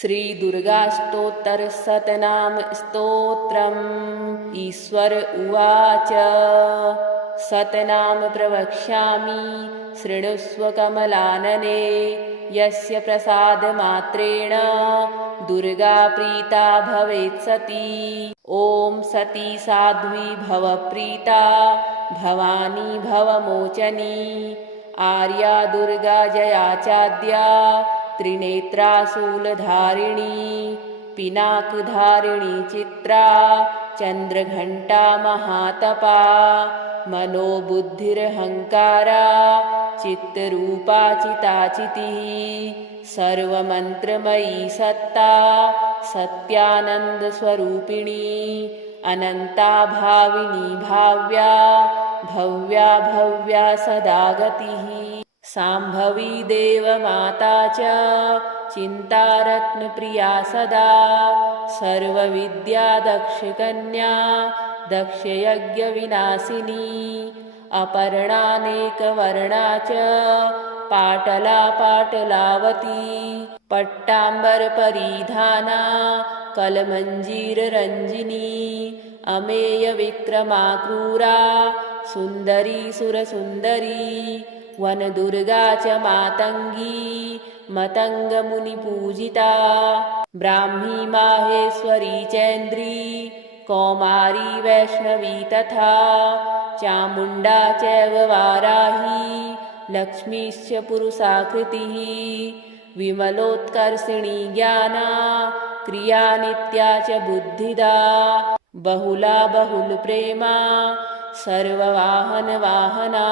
श्री दुर्गाष्टोत्तर शतनाम स्तोत्रम्। ईश्वर उवाच शतनाम प्रवक्ष्यामि शृणुष्व कमलानने। यस्य प्रसादमात्रेण दुर्गा प्रीता भवेत् सती। ॐ सती साध्वी भव प्रीता भवानी भवमोचनी। आर्या दुर्गा जया चाद्या त्रिनेत्रा शूलधारिणी। पिनाकधारिणी चित्रा चंद्रघंटा महातपा। मनोबुद्धिरहंकारा चित्तरूपा चिताचितिः। सर्वमंत्रमयी सत्ता सत्यानंद स्वरूपिणी। अनंता भाविनी भाव्या भव्या भव्या सदा गतिः। सांभवी देवमाता च चिन्तारत्नप्रिया सदा। सर्वविद्या दक्षकन्या दक्षयज्ञविनाशिनी। अपर्णानेकवर्णा च पाटला पाटलावती। पट्टाम्बरपरिधाना कलमञ्जीररञ्जिनी। अमेयविक्रमा क्रूरा सुन्दरी सुरसुन्दरी। वनदुर्गा च मातङ्गी मतङ्गमुनिपूजिता। ब्राह्मी माहेश्वरी चैन्द्री कौमारी वैष्णवी तथा। चामुण्डा चैव वाराही लक्ष्मीश्च पुरुषाकृतिः। विमलोत्कर्षिणी ज्ञाना क्रिया नित्या च बुद्धिदा। बहुला बहुलप्रेमा सर्ववाहनवाहना।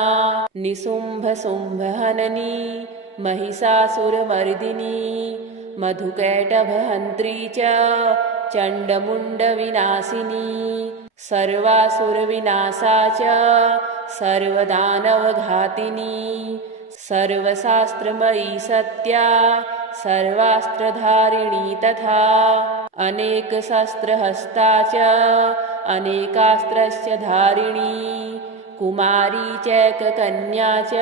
निशुम्भशुम्भहननी महिषासुरमर्दिनी। मधुकैटभहन्त्री च चण्डमुण्डविनाशिनी। सर्वासुरविनाशा च सर्वदानवघातिनी। सर्वशास्त्रमयी सत्या सर्वास्त्रधारिणी तथा। अनेकशस्त्रहस्ता च अनेकास्त्रस्य धारिणी। कुमारी चैककन्या च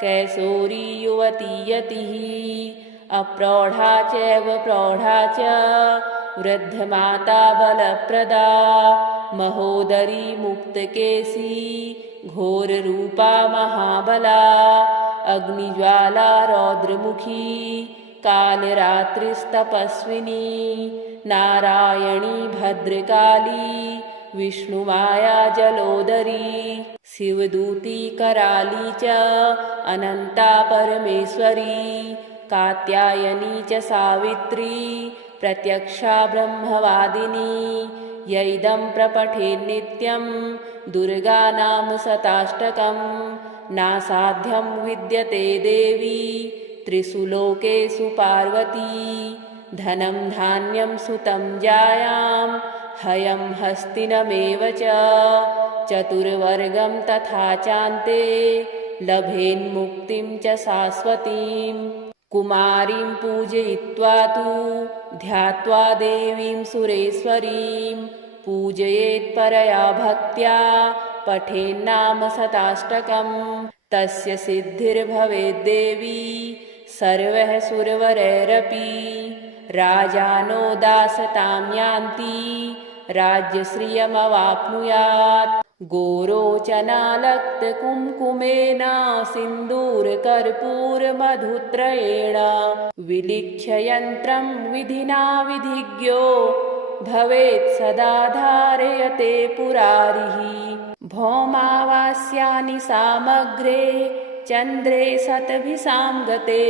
कैशोरी युवती यतिः। अप्रौढा चैव प्रौढा च वृद्धमाता बलप्रदा। महोदरी मुक्तकेशी घोररूपा महाबला। अग्निज्वाला रौद्रमुखी कालरात्रिस्तपस्विनी। नारायणी भद्रकाली विष्णुमाया जलोदरी। शिवदूती कराली च अनंता परमेश्वरी। कात्यायनी च सावित्री प्रत्यक्षा ब्रह्मवादिनी। यैदं प्रपठेन् नित्यं दुर्गा नाम शताष्टकं। नासाध्यं विद्यते देवी त्रिषु लोकेषु पार्वती। धनं धान्यं सुतं जायां हयं हस्तिनमेव च। चतुर्वर्गं तथा चान्ते लभेन्मुक्तिं च शाश्वतीं। कुमारीं पूजयित्वा तु ध्यात्वा देवीं सुरेश्वरीं। पूजयेत् परया भक्त्या पठेन्नाम शताष्टकं। तस्य सिद्धिर्भवेद्देवी सर्वः सुरवरैरपि। राजानो दासतां यान्ति राज्यश्रियमवाप्नुयात्। गोरोचनालक्तकुङ्कुमेन सिन्दूरकर्पूरमधुत्रयेण। विलिख्य यन्त्रं विधिना विधिज्ञो भवेत् सदा धारयते पुरारिः। भौमावास्यानि सामग्रे चन्द्रे शतभिषां गते।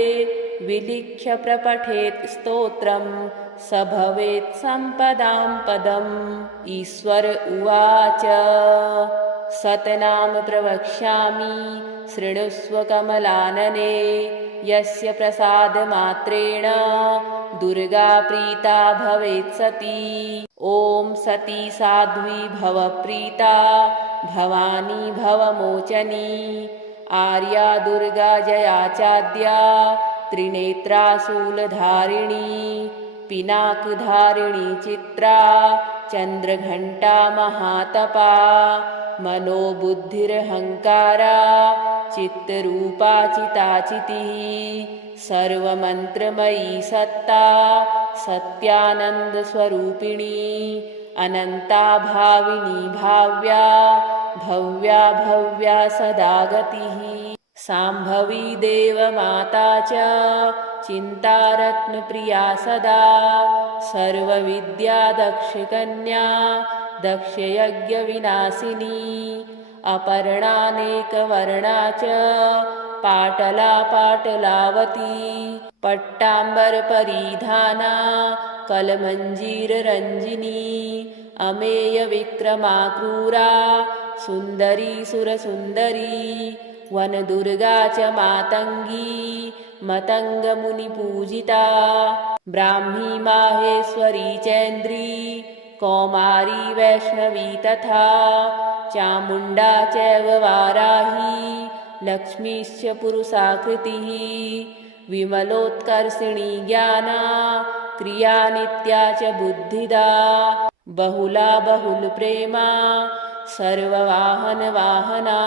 विलिख्य प्रपठेत् स्तोत्रं स भवेत् सम्पदां पदम्। ईश्वर उवाच शतनाम प्रवक्ष्यामि शृणुष्व कमलानने। यस्य प्रसादमात्रेण दुर्गा प्रीता भवेत् सती। ॐ सती साध्वी भव प्रीता भवानी भवमोचनी। आर्या दुर्गा जया चाद्या त्रिनेत्रा शूलधारिणी। पिनाकधारिणी चित्रा चंद्रघंटा महातपा। मनोबुद्धिरहंकारा चित्तरूपा चिताचितिः। सर्वमन्त्रमयी सत्ता सत्यानन्दस्वरूपिणी अनन्ता भाविनी भाव्या भव्या भव्या सदा गतिः साम्भवी देवमाता च चिन्तारत्नप्रिया सदा सर्वविद्या दक्षकन्या दक्षयज्ञविनाशिनी अपर्णानेकवर्णा च पाटला पाटलावती पट्टाम्बरपरिधाना कलमञ्जीररञ्जिनी अमेयविक्रमा क्रूरा सुन्दरी सुरसुन्दरी वनदुर्गा च मातङ्गी मतङ्गमुनिपूजिता ब्राह्मी माहेश्वरी चैन्द्री कौमारी वैष्णवी तथा चामुण्डा चैव वाराही लक्ष्मीश्च पुरुषाकृतिः विमलोत्कर्षिणी ज्ञाना क्रिया नित्या च बुद्धिदा बहुला बहुलप्रेमा सर्ववाहनवाहना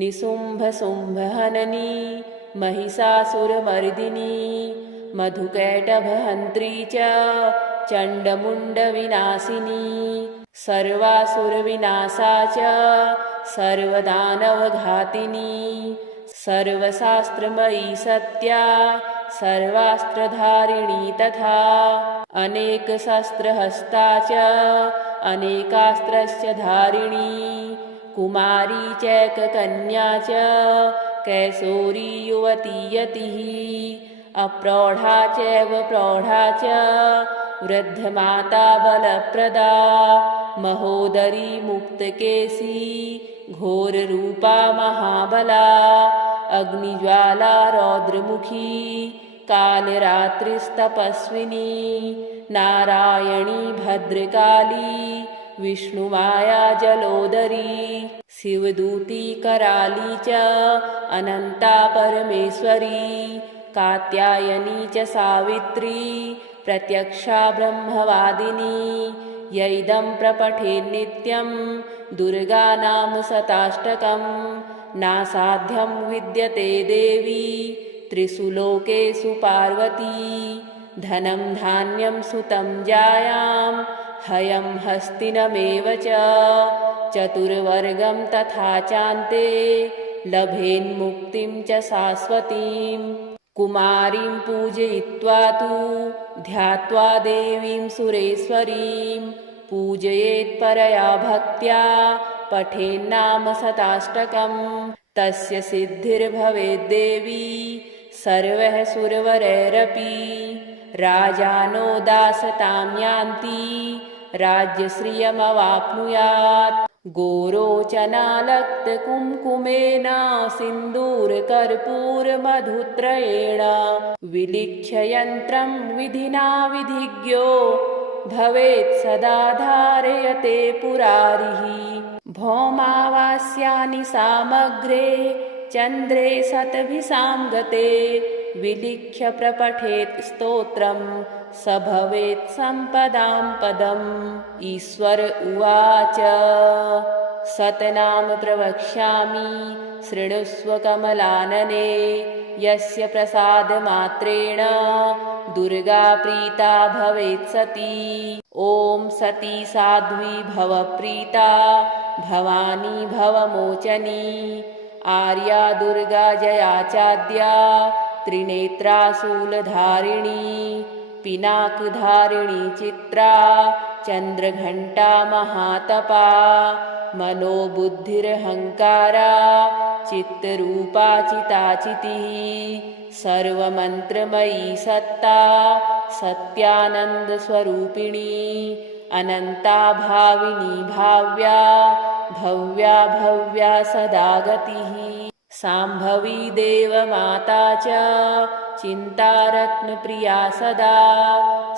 निशुम्भशुम्भहननी महिषासुरमर्दिनी मधुकैटभहन्त्री च चण्डमुण्डविनाशिनी सर्वासुरविनाशा च सर्वदानवघातिनी सर्वशास्त्रमयी सत्या सर्वास्त्रधारिणी तथा अनेकशस्त्रहस्ता च अनेकास्त्रस्य धारिणी कुमारी चैककन्या च कैशोरी युवती यतिः अप्रौढा चैव प्रौढा च वृद्धमाता बलप्रदा महोदरी मुक्तकेशी घोररूपा महाबला अग्निज्वाला रौद्रमुखी कालरात्रिस्तपस्विनी नारायणी भद्रकाली विष्णुमाया जलोदरी शिवदूती कराली च अनन्ता परमेश्वरी कात्यायनी च सावित्री प्रत्यक्षा ब्रह्मवादिनी यैदं प्रपठेन् नित्यं दुर्गा नाम शताष्टकं नासाध्यं विद्यते देवी त्रिषु लोकेषु पार्वती धनं धान्यं सुतं जायां हयं हस्तिनमेव च चतुर्वर्गं तथा चान्ते लभेन्मुक्तिं च शाश्वतीं कुमारीं पूजयित्वा तु ध्यात्वा देवीं सुरेश्वरीं पूजयेत्परया भक्त्या पठेन्नाम शताष्टकं तस्य सिद्धिर्भवेद्देवी सर्वः सुरवरैरपि राजानो दासतां यान्ति राज्यश्रियमवाप्नुयात् गोरोचनालक्तकुङ्कुमेन सिन्दूरकर्पूरमधुत्रयेण विलिख्य यन्त्रं विधिना विधिज्ञो भवेत् सदा धारयते पुरारिः भौमावास्यानि सामग्रे चन्द्रे शतभिषां गते विलिख्य प्रपठेत् स्तोत्रं स भवेत् सम्पदां पदम् ईश्वर उवाच सतनाम प्रवक्ष्यामि शृणुष्व कमलानने यस्य प्रसादमात्रेण दुर्गा प्रीता भवेत् सती ॐ सती साध्वी भवप्रीता भवानी भवमोचनी आर्या दुर्गा जया चाद्या त्रिनेत्रा शूलधारिणी पिनाकधारिणी चित्रा चन्द्रघण्टा महातपा मनोबुद्धिरहङ्कारा चित्तरूपा चिताचितिः सर्वमन्त्रमयी सत्ता सत्यानन्दस्वरूपिणी अनन्ता भाविनी भाव्या भव्या भव्या सदा गतिः साम्भवी देवमाता च चिन्तारत्नप्रिया सदा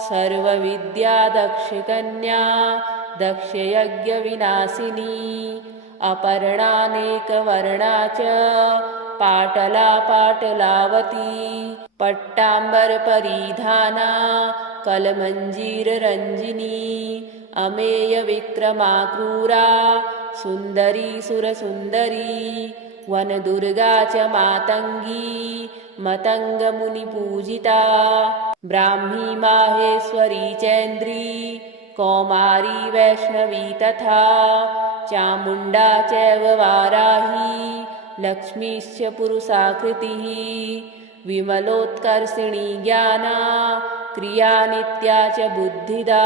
सर्वविद्या दक्षकन्या दक्षयज्ञविनाशिनी अपर्णानेकवर्णा च पाटला पाटलावती पट्टाम्बरपरिधाना कलमञ्जीररञ्जिनी अमेयविक्रमा क्रूरा सुन्दरी सुरसुन्दरी वनदुर्गा च मातङ्गी मतङ्गमुनिपूजिता ब्राह्मी माहेश्वरी चैन्द्री कौमारी वैष्णवी तथा चामुण्डा चैव वाराही लक्ष्मीश्च पुरुषाकृतिः विमलोत्कर्षिणी ज्ञाना क्रिया नित्या च बुद्धिदा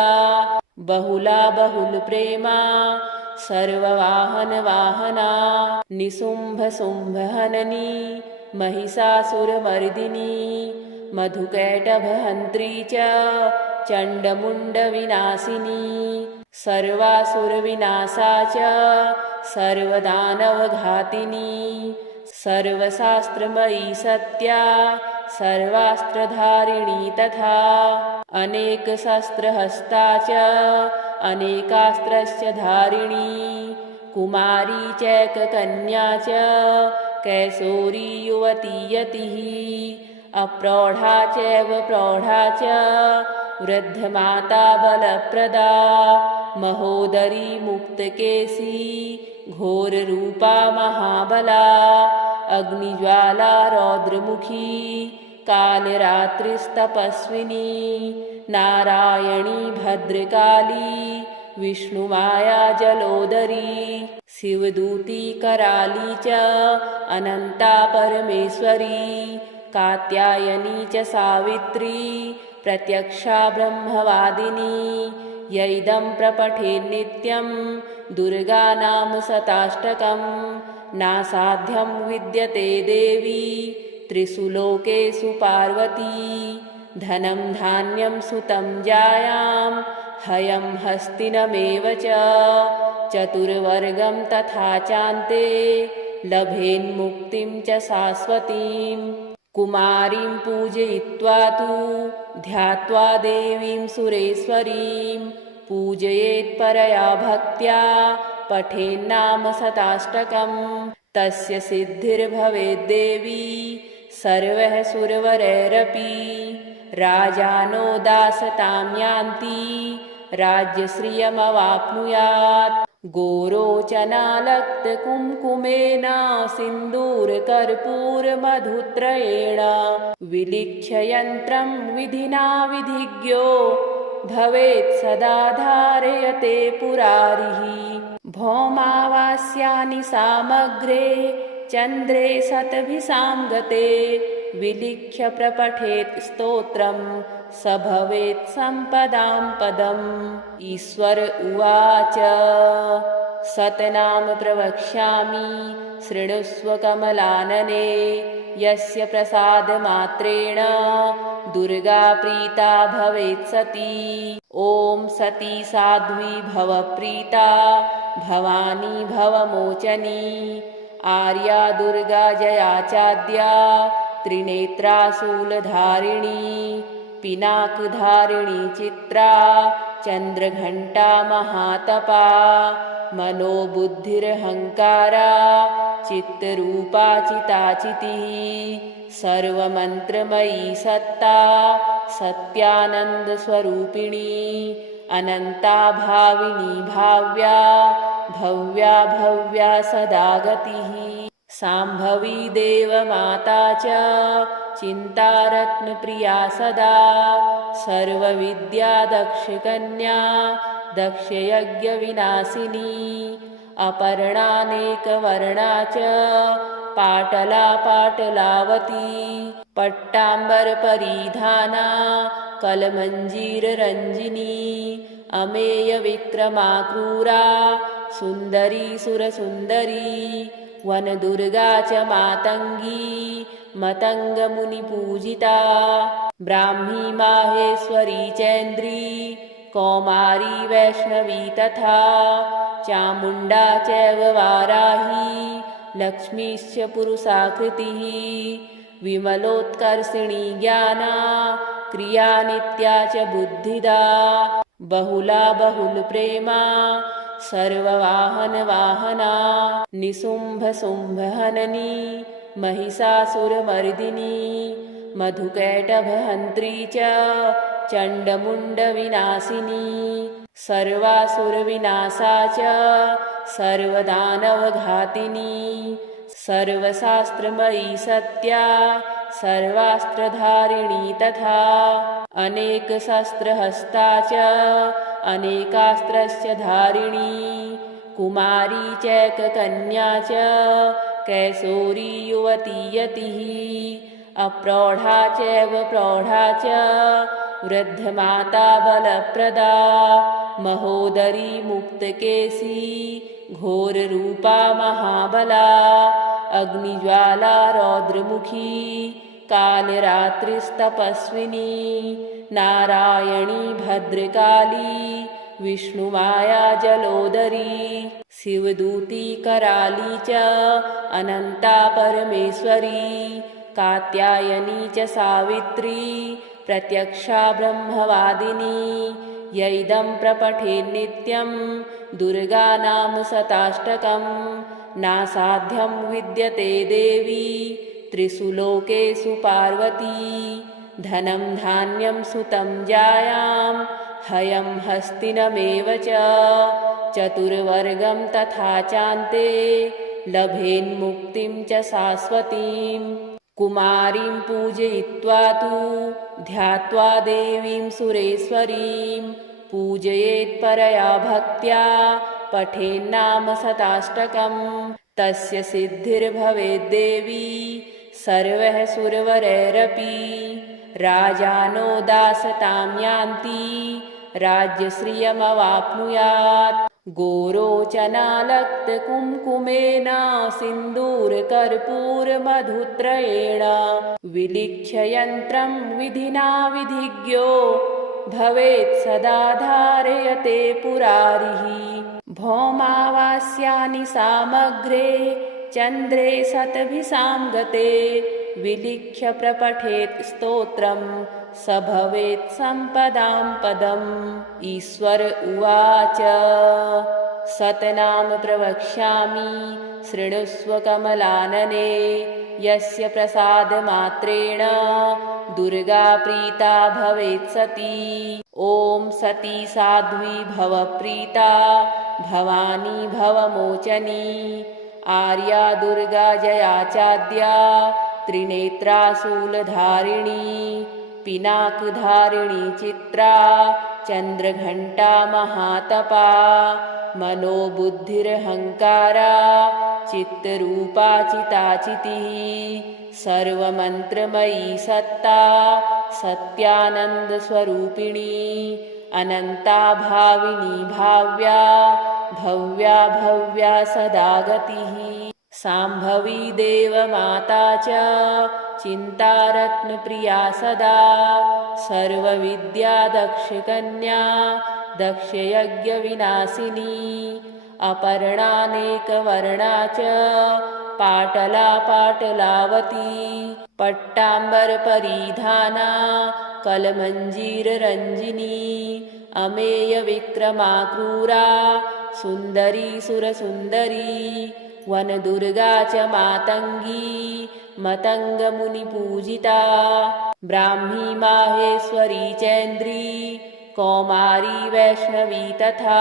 बहुला बहुलप्रेमा सर्ववाहनवाहना निशुम्भशुम्भहननी महिषासुरमर्दिनी मधुकैटभहन्त्री च चण्डमुण्डविनाशिनी सर्वासुरविनाशा च सर्वदानवघातिनी सर्वशास्त्रमयी सत्या सर्वास्त्रधारिणी तथा अनेकशस्त्रहस्ता च अनेकास्त्रस्य धारिणी कुमारी चैककन्या च कैशोरी युवती यतिः अप्रौढा चैव प्रौढा च वृद्धमाता बलप्रदा महोदरी मुक्तकेशी घोररूपा महाबला अग्निज्वाला रौद्रमुखी कालरात्रिस्तपस्विनी नारायणी भद्रकाली विष्णुमाया जलोदरी शिवदूती कराली च अनन्ता परमेश्वरी कात्यायनी च सावित्री प्रत्यक्षा ब्रह्मवादिनी यैदं प्रपठेन्नित्यं दुर्गा नाम शताष्टकं नासाध्यं विद्यते देवी त्रिषु लोकेषु पार्वती धनं धान्यं सुतं जायां हयं हस्तिनमेव च चतुर्वर्गं तथा चान्ते लभेन्मुक्तिं च शाश्वतीं कुमारीं पूजयित्वा तु ध्यात्वा देवीं सुरेश्वरीं पूजयेत् परया भक्त्या पठेन्नाम शताष्टकं तस्य सिद्धिर्भवेद्देवी सर्वः सुरवरैरपि राजानो दासतां यान्ति राज्यश्रियमवाप्नुयात् गोरोचनालक्तकुङ्कुमेन सिन्दूरकर्पूरमधुत्रयेण विलिख्य यन्त्रं विधिना विधिज्ञो भवेत् सदा धारयते पुरारिः भौमावास्यानि सामग्रे चन्द्रे शतभिषां गते विलिख्य प्रपठेत् स्तोत्रं स भवेत् सम्पदां पदम् ईश्वर उवाच शतनाम प्रवक्ष्यामि शृणुष्व कमलानने यस्य प्रसादमात्रेण दुर्गा प्रीता भवेत् सती ॐ सती साध्वी भवप्रीता भवानी भवमोचनी आर्या दुर्गा जया चाद्या त्रिनेत्रा शूलधारिणी पिनाकधारिणी चित्रा चन्द्रघण्टा महातपा मनोबुद्धिरहङ्कारा चित्तरूपा चिताचितिः सर्वमन्त्रमयी सत्ता सत्यानन्दस्वरूपिणी अनन्ता भाविनी भाव्या भव्या भव्या सदा गतिः शाम्भवी देवमाता च चिन्तारत्नप्रिया सदा सर्वविद्या दक्षकन्या दक्षयज्ञविनाशिनी अपर्णानेकवर्णा च पाटला पाटलावती पट्टाम्बरपरिधाना कलमञ्जीररञ्जिनी अमेयविक्रमा क्रूरा सुन्दरी सुरसुन्दरी वनदुर्गा च मातङ्गी मतङ्गमुनिपूजिता ब्राह्मी माहेश्वरी चैन्द्री कौमारी वैष्णवी तथा चामुण्डा चैव वाराही लक्ष्मीश्च पुरुषाकृतिः विमलोत्कर्षिणी ज्ञाना क्रिया नित्या च बुद्धिदा बहुला बहुलप्रेमा सर्ववाहनवाहना निशुम्भशुम्भहननी महिषासुरमर्दिनी मधुकैटभहन्त्री च चण्डमुण्डविनाशिनी सर्वासुरविनाशा च सर्वदानवघातिनी सर्वशास्त्रमयी सत्या सर्वास्त्रधारिणी तथा अनेकशस्त्रहस्ता च अनेकास्त्रस्य धारिणी कुमारी चैककन्या च कैसोरी युवती यतिः अप्रौढा चैव प्रौढा च वृद्धमाता बलप्रदा महोदरी मुक्तकेशी घोररूपा महाबला अग्निज्वाला रौद्रमुखी कालरात्रिस्तपस्विनी नारायणी भद्रकाली विष्णुमाया जलोदरी शिवदूती कराली च अनंता परमेश्वरी कात्यायनी च सावित्री प्रत्यक्षा ब्रह्मवादिनी यैदं प्रपठेन्नित्यं दुर्गा नाम शताष्टकं नासाध्यं विद्यते देवी त्रिषु लोकेषु पार्वती धनं धान्यं सुतं जायां हयं हस्तिनमेव च चतुर्वर्गं तथा चान्ते लभेन्मुक्तिं च शाश्वतीं कुमारीं पूजयित्वा तु ध्यात्वा देवीं सुरेश्वरीं पूजयेत् परया भक्त्या पठेन्नाम शताष्टकं तस्य सिद्धिर्भवेद्देवी सर्वः सुरवरैरपि राजानो दासतां यान्ति राज्यश्रियमवाप्नुयात् गोरोचनालक्तकुङ्कुमेन सिन्दूरकर्पूरमधुत्रयेण विलिख्य यन्त्रं विधिना विधिज्ञो भवेत् सदा धारयते पुरारिः भौमावास्यानि सामग्रे चन्द्रे शतभिसां गते विलिख्य प्रपठेत् स्तोत्रं स भवेत् सम्पदां पदम् ईश्वर उवाच शतनाम प्रवक्ष्यामि शृणुष्व कमलानने यस्य प्रसादमात्रेण दुर्गा प्रीता भवेत् सती ॐ सती साध्वी भवप्रीता भवानी भवमोचनी आर्या दुर्गा जया चाद्या त्रिनेत्रा शूलधारिणी पिनाकधारिणी चित्रा चन्द्रघण्टा महातपा मनोबुद्धिरहङ्कारा चित्तरूपा चिताचितिः सर्वमन्त्रमयी सत्ता सत्यानन्दस्वरूपिणी अनन्ता भाविनी भाव्या भव्या भव्या सदा गतिः शाम्भवी देवमाता च चिन्तारत्नप्रिया सदा सर्वविद्या दक्षकन्या दक्षयज्ञविनाशिनी अपर्णानेकवर्णा च पाटला पाटलावती पट्टाम्बरपरिधाना कलमञ्जीररञ्जिनी अमेयविक्रमा क्रूरा सुन्दरी सुरसुन्दरी वनदुर्गा च मातङ्गी मतङ्गमुनिपूजिता ब्राह्मी माहेश्वरी चैन्द्री कौमारी वैष्णवी तथा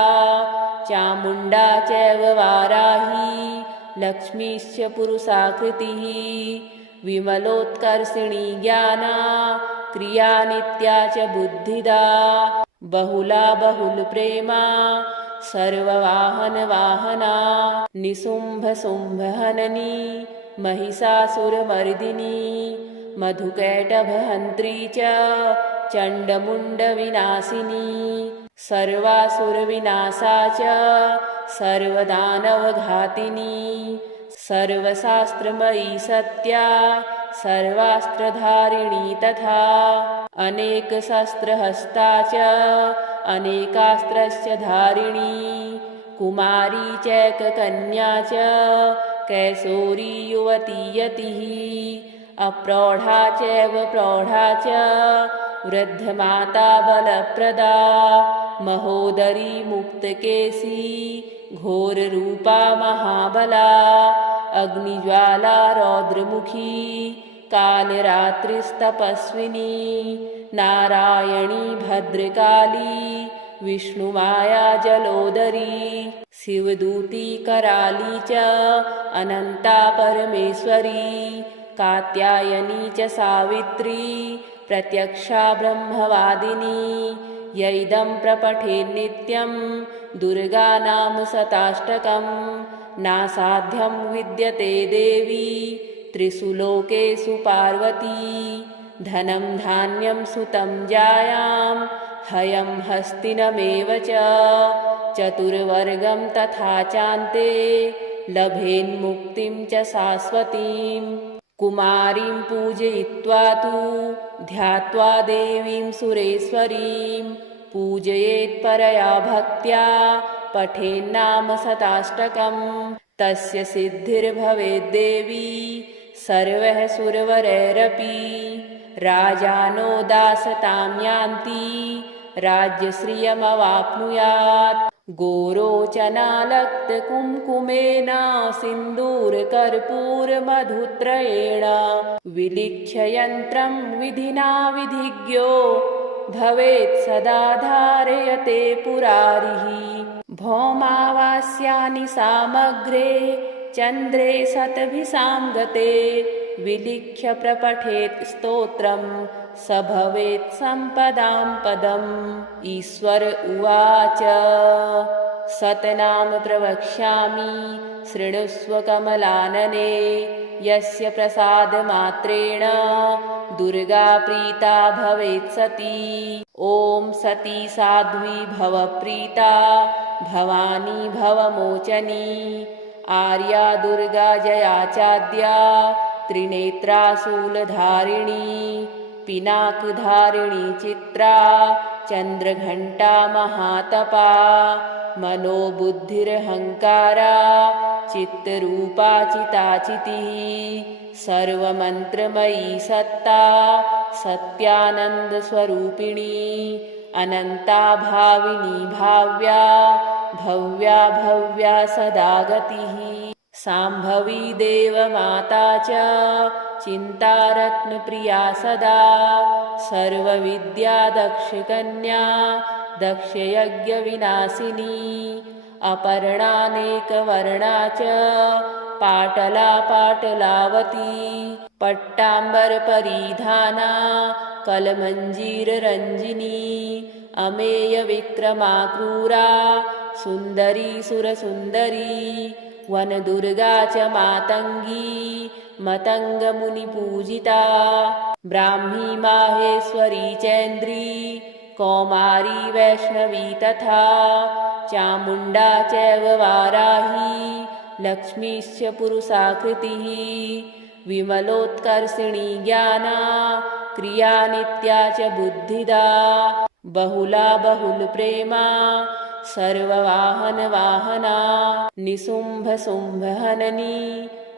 चामुण्डा चैव वाराही लक्ष्मीश्च पुरुषाकृतिः विमलोत्कर्षिणी ज्ञाना क्रिया नित्या च बुद्धिदा बहुला बहुलप्रेमा सर्ववाहनवाहना निशुम्भशुम्भहननी महिषासुरमर्दिनी मधुकैटभहन्त्री च चण्डमुण्डविनाशिनी सर्वासुरविनाशा च सर्वदानवघातिनी सर्वशास्त्रमयी सत्या सर्वास्त्रधारिणी तथा अनेकशस्त्रहस्ता च अनेकास्त्रस्य धारिणी कुमारी चैककन्या च कैसोरी युवती यतिः अप्रौढा चैव प्रौढा च वृद्धमाता बलप्रदा महोदरी मुक्तकेशी घोररूपा महाबला अग्निज्वाला रौद्रमुखी कालरात्रिस्तपस्विनी नारायणी भद्रकाली विष्णुमाया जलोदरी शिवदूती कराली च अनंता परमेश्वरी कात्यायनी च सावित्री प्रत्यक्षा ब्रह्मवादिनी यैदं प्रपठेन्नित्यं दुर्गानाम शताष्टकं नासाध्यं विद्यते देवी त्रिषु लोकेषु पार्वती धनं धान्यं सुतं जायां हयं हस्तिनमेव च चतुर्वर्गं तथा चान्ते लभेन्मुक्तिं च शाश्वतीं कुमारीं पूजयित्वा तु ध्यात्वा देवीं सुरेश्वरीं पूजयेत्परया भक्त्या पठेन्नाम शताष्टकं तस्य सिद्धिर्भवेद्देवी सर्वः सुरवरैरपि राजानो दासतां यान्ति राज्यश्रियमवाप्नुयात् गोरोचनालक्तकुङ्कुमेन सिन्दूरकर्पूरमधुत्रयेण विलिख्य यन्त्रं विधिना विधिज्ञो भवेत् सदा धारयते पुरारिः भौमावास्यानि सामग्रे चन्द्रे शतभिसां गते विलिख्य प्रपठेत् स्तोत्रं स भवेत् सम्पदां पदम् ईश्वर उवाच सतनाम प्रवक्ष्यामि शृणुष्व कमलानने यस्य प्रसादमात्रेण दुर्गा प्रीता भवेत् सती ॐ सती साध्वी भवप्रीता भवानी भवमोचनी आर्या दुर्गा जया चाद्या त्रिनेत्रा शूलधारिणी पिनाकधारिणी चित्रा चन्द्रघण्टा महातपा मनोबुद्धिरहङ्कारा चित्तरूपा चिताचितिः सर्वमन्त्रमयी सत्ता सत्यानन्दस्वरूपिणी अनन्ता भाविनी भाव्या भव्या भव्या सदा गतिः साम्भवी देवमाता च चिन्तारत्नप्रिया सदा सर्वविद्या दक्षकन्या दक्षयज्ञविनाशिनी अपर्णानेकवर्णा च पाटला पाटलावती पट्टाम्बरपरिधाना कलमञ्जीररञ्जिनी अमेयविक्रमा क्रूरा सुन्दरी सुरसुन्दरी वनदुर्गा च मातङ्गी मतङ्गमुनिपूजिता ब्राह्मी माहेश्वरी चैन्द्री कौमारी वैष्णवी तथा चामुण्डा चैव वाराही लक्ष्मीश्च पुरुषाकृतिः विमलोत्कर्षिणी ज्ञाना क्रिया नित्या च बुद्धिदा बहुला बहुलप्रेमा सर्ववाहनवाहना निशुम्भशुम्भहननी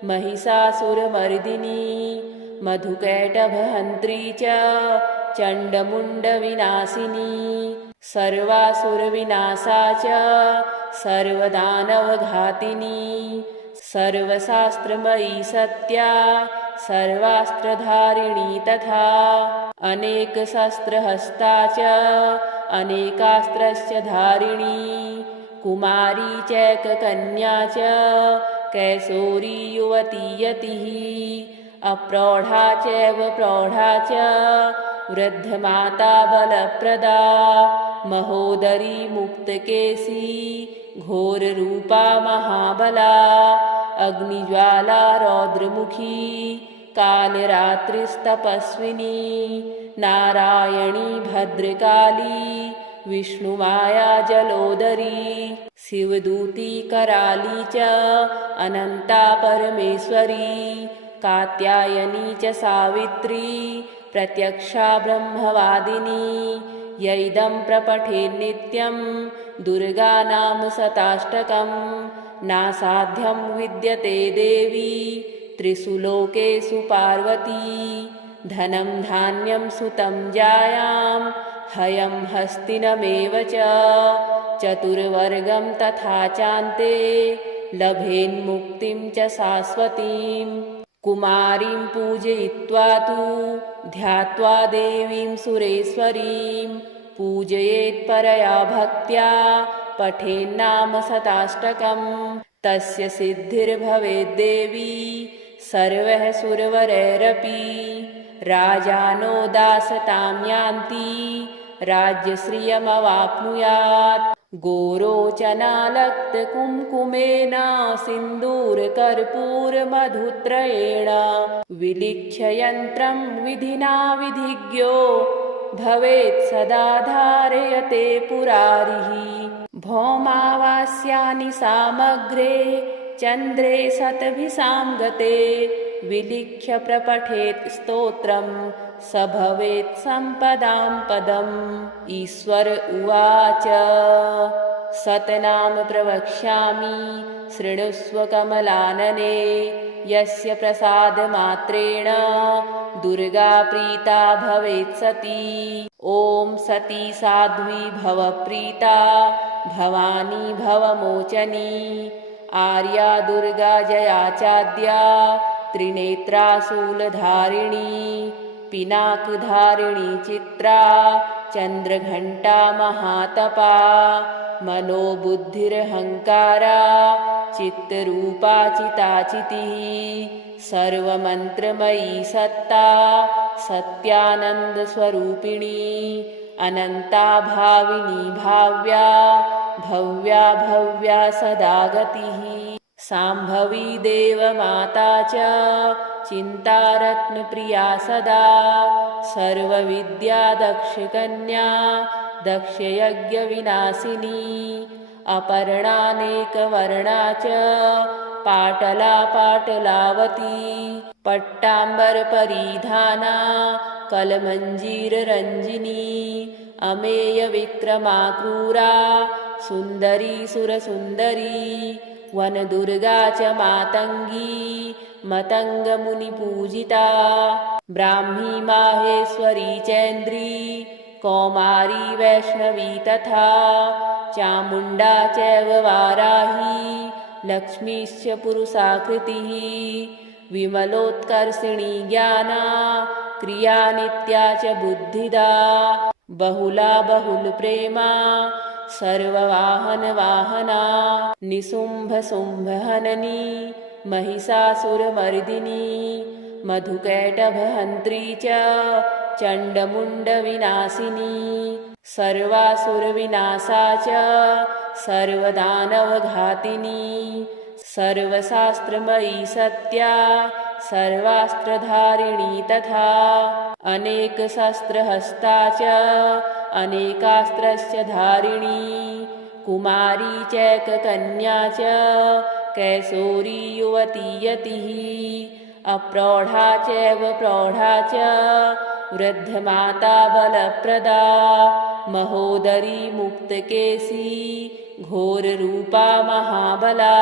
महिषासुरमर्दिनी मधुकैटभहन्त्री च चण्डमुण्डविनाशिनी सर्वासुरविनाशा च सर्वदानवघातिनी सर्वशास्त्रमयी सत्या सर्वास्त्रधारिणी तथा अनेकशस्त्रहस्ता च अनेकास्त्रस्य धारिणी कुमारी चैककन्या च कैशोरी युवती यतिः अप्रौढा चैव प्रौढा च वृद्धमाता बलप्रदा महोदरी मुक्तकेशी घोररूपा महाबला अग्निज्वाला रौद्रमुखी कालरात्रिस्तपस्विनी नारायणी भद्रकाली विष्णुमाया जलोदरी शिवदूती कराली च अनन्ता परमेश्वरी कात्यायनी च सावित्री प्रत्यक्षा ब्रह्मवादिनी यैदं प्रपठेन्नित्यं दुर्गानाम शताष्टकं नासाध्यं विद्यते देवी त्रिषु लोकेषु पार्वती धनं धान्यं सुतं जायां हयं हस्तिनमेव च चतुर्वर्गं तथा चान्ते लभेन्मुक्तिं च शाश्वतीं कुमारीं पूजयित्वा तु ध्यात्वा देवीं सुरेश्वरीं पूजयेत्परया भक्त्या पठेन्नाम शताष्टकं तस्य सिद्धिर्भवेद्देवी सर्वः सुरवरैरपि राजानो दासतां यान्ति राज्यश्रियमवाप्नुयात् गोरोचनालक्तकुङ्कुमेन सिन्दूरकर्पूरमधुत्रयेण विलिख्य यन्त्रं विधिना विधिज्ञो भवेत् सदा धारयते पुरारिः भौमावास्यानि सामग्रे चन्द्रे शतभिसां गते विलिख्य प्रपठेत् स्तोत्रं स भवेत् सम्पदां पदम्। ईश्वर उवाच सतनाम प्रवक्ष्यामि शृणुष्व कमलानने यस्य प्रसादमात्रेण दुर्गा प्रीता भवेत् सती। ॐ सती साध्वी भवप्रीता भवानी भवमोचनी आर्या दुर्गा जया चाद्या त्रिनेत्रा शूलधारिणी पिनाकधारिणी चित्रा चन्द्रघण्टा महातपा मनोबुद्धिरहङ्कारा चित्तरूपा चिताचितिः सर्वमन्त्रमयी सत्ता सत्यानन्दस्वरूपिणी अनन्ता भाविनी भाव्या भव्या भव्या सदा गतिः शाम्भवी देवमाता च चिन्तारत्नप्रिया सदा सर्वविद्या दक्षकन्या दक्षयज्ञविनाशिनी अपर्णानेकवर्णा च पाटला पाटलावती पट्टाम्बरपरिधाना कलमञ्जीररञ्जिनी अमेयविक्रमा क्रूरा सुन्दरी सुरसुन्दरी वनदुर्गा च मातङ्गी मतङ्गमुनिपूजिता ब्राह्मी माहेश्वरी चैन्द्री कौमारी वैष्णवी तथा चामुण्डा चैव वाराही लक्ष्मीश्च पुरुषाकृतिः विमलोत्कर्षिणी ज्ञाना क्रिया नित्या च बुद्धिदा बहुला बहुलप्रेमा सर्ववाहनवाहना निशुम्भशुम्भहननी महिषासुरमर्दिनी मधुकैटभहन्त्री च चण्डमुण्डविनाशिनी सर्वासुरविनाशा च सर्वदानवघातिनी सर्वशास्त्रमयी सत्या सर्वास्त्रधारिणी तथा अनेकशस्त्रहस्ता च अनेकास्त्रस्य धारिणी कुमारी चैककन्या च कैशोरी युवती यतिः अप्रौढा चैव प्रौढा च वृद्धमाता बलप्रदा महोदरी मुक्तकेशी घोररूपा महाबला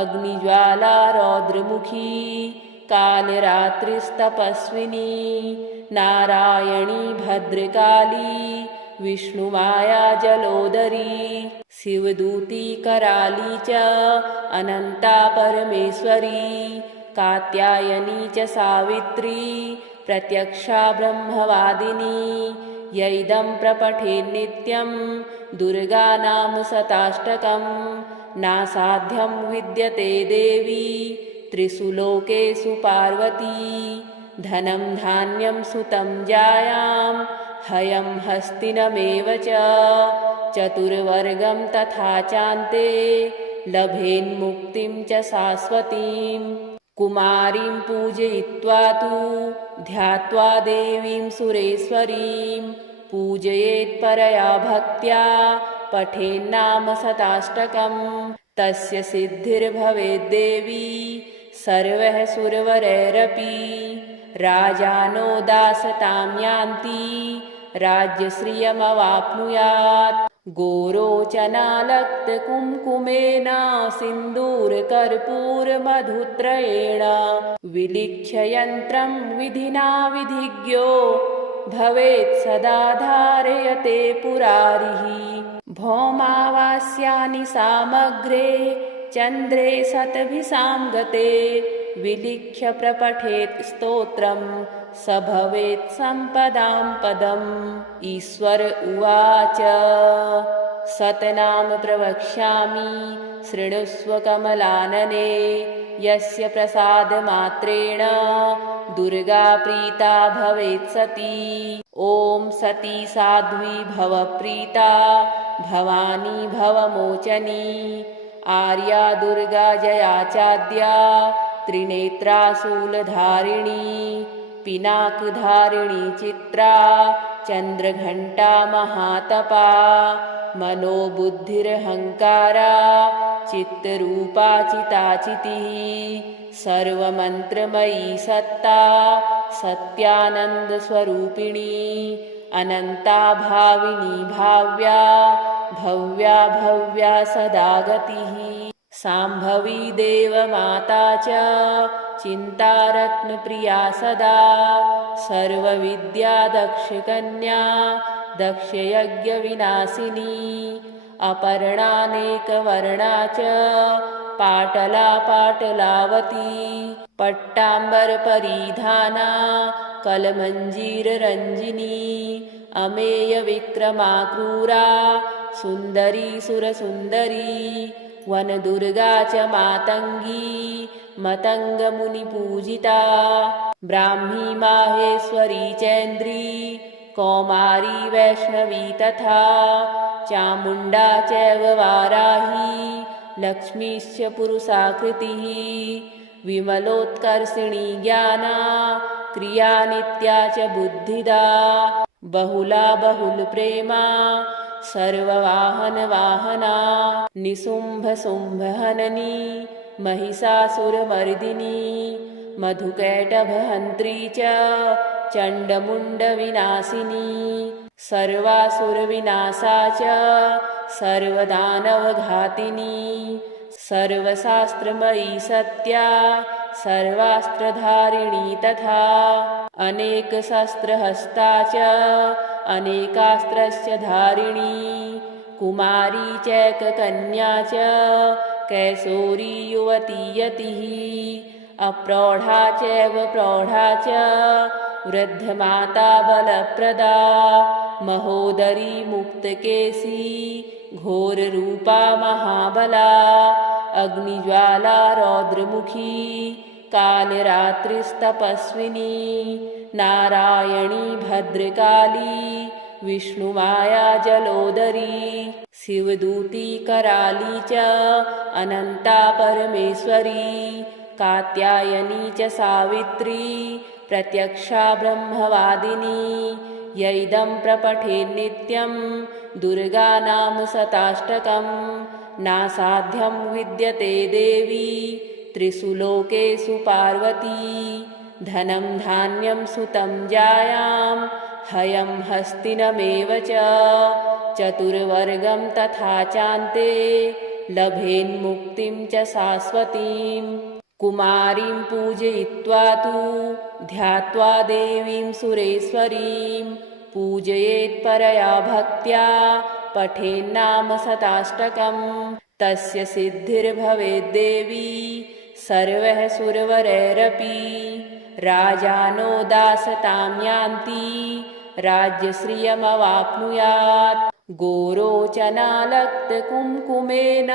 अग्निज्वाला रौद्रमुखी कालरात्रिस्तपस्विनी नारायणी भद्रकाली विष्णुमाया जलोदरी शिवदूती कराली च अनन्ता परमेश्वरी कात्यायनी च सावित्री प्रत्यक्षा ब्रह्मवादिनी यैदं प्रपठेन्नित्यं दुर्गा नाम शताष्टकं नासाध्यं विद्यते देवी त्रिषु लोकेषु पार्वती धनं धान्यं सुतं जायां हयं हस्तिनमेव च चतुर्वर्गं तथा चान्ते लभेन्मुक्तिं च शाश्वतीं कुमारीं पूजयित्वा तु ध्यात्वा देवीं सुरेश्वरीं पूजयेत् परया भक्त्या पठेन्नाम शताष्टकं तस्य सिद्धिर्भवेद्देवी सर्वः सुरवरैरपि राजानो दासतां यान्ति राज्यश्रियमवाप्नुयात् गोरोचनालक्तकुङ्कुमेन सिन्दूरकर्पूरमधुत्रयेण विलिख्य यन्त्रं विधिना विधिज्ञो भवेत् सदा धारयते पुरारिः भौमावास्यानि सामग्रे चन्द्रे शतभिसां गते विलिख्य प्रपठेत् स्तोत्रं स भवेत् सम्पदां पदम्। ईश्वर उवाच सतनाम प्रवक्ष्यामि शृणुष्व कमलानने यस्य प्रसादमात्रेण दुर्गा प्रीता भवेत् सती। ॐ सती साध्वी भवप्रीता भवानी भवमोचनी आर्या दुर्गा जया चाद्या त्रिनेत्रा शूलधारिणी पिनाकधारिणी चित्रा चन्द्रघण्टा महातपा मनोबुद्धिरहङ्कारा चित्तरूपा चिताचितिः सर्वमन्त्रमयी सत्ता सत्यानन्दस्वरूपिणी अनन्ता भाविनी भाव्या भव्या भव्या सदा गतिः शाम्भवी देवमाता च चिन्तारत्नप्रिया सदा सर्वविद्या दक्षकन्या दक्षयज्ञविनाशिनी अपर्णानेकवर्णा च पाटला पाटलावती पट्टाम्बरपरिधाना कलमञ्जीररञ्जिनी अमेयविक्रमा क्रूरा सुन्दरी सुरसुन्दरी वनदुर्गा च मातङ्गी मतङ्गमुनिपूजिता ब्राह्मी माहेश्वरी चैन्द्री कौमारी वैष्णवी तथा चामुण्डा चैव वाराही लक्ष्मीश्च पुरुषाकृतिः विमलोत्कर्षिणी ज्ञाना क्रिया नित्या च बुद्धिदा बहुला बहुलप्रेमा सर्ववाहनवाहना निशुम्भशुम्भहननी महिषासुरमर्दिनी मधुकैटभहन्त्री च चण्डमुण्डविनाशिनी सर्वासुरविनाशा च सर्वदानवघातिनी सर्वशास्त्रमयी सत्या सर्वास्त्रधारिणी तथा अनेकशस्त्रहस्ता च अनेकास्त्रस्य धारिणी कुमारी चैककन्या च कैशोरी युवती यतिः अप्रौढा चैव प्रौढा च वृद्धमाता बलप्रदा महोदरी मुक्तकेशी घोररूपा महाबला अग्निज्वाला रौद्रमुखी कालरात्रिस्तपस्विनी नारायणी भद्रकाली विष्णुमाया जलोदरी शिवदूती कराली च अनन्ता परमेश्वरी कात्यायनी च सावित्री प्रत्यक्षा ब्रह्मवादिनी यैदं प्रपठेन्नित्यं दुर्गा नाम शताष्टकं नासाध्यं विद्यते देवी त्रिषु लोकेषु पार्वती धनं धान्यं सुतं जायां हयं हस्तिनमेव च चतुर्वर्गं तथा चान्ते लभेन्मुक्तिं च शाश्वतीं कुमारीं पूजयित्वा तु ध्यात्वा देवीं सुरेश्वरीं पूजयेत्परया भक्त्या पठेन्नाम शताष्टकं तस्य सिद्धिर्भवेद्देवी सर्वः सुरवरैरपि राजानो दासतां यान्ति राज्यश्रियमवाप्नुयात् गोरोचनालक्तकुङ्कुमेन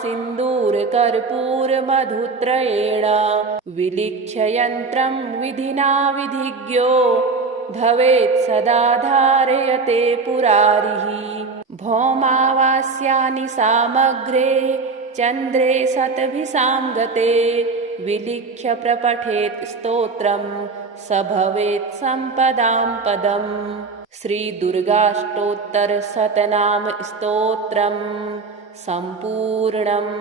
सिन्दूरकर्पूरमधुत्रयेण विलिख्य यन्त्रं विधिना विधिज्ञो भवेत् सदा धारयते पुरारिः भौमावास्यानि सामग्रे चन्द्रे शतभिसां गते विलिख्य प्रपठेत् स्तोत्रं स भवेत् सम्पदां पदम् श्रीदुर्गाष्टोत्तरशतनाम स्तोत्रम् सम्पूर्णम्।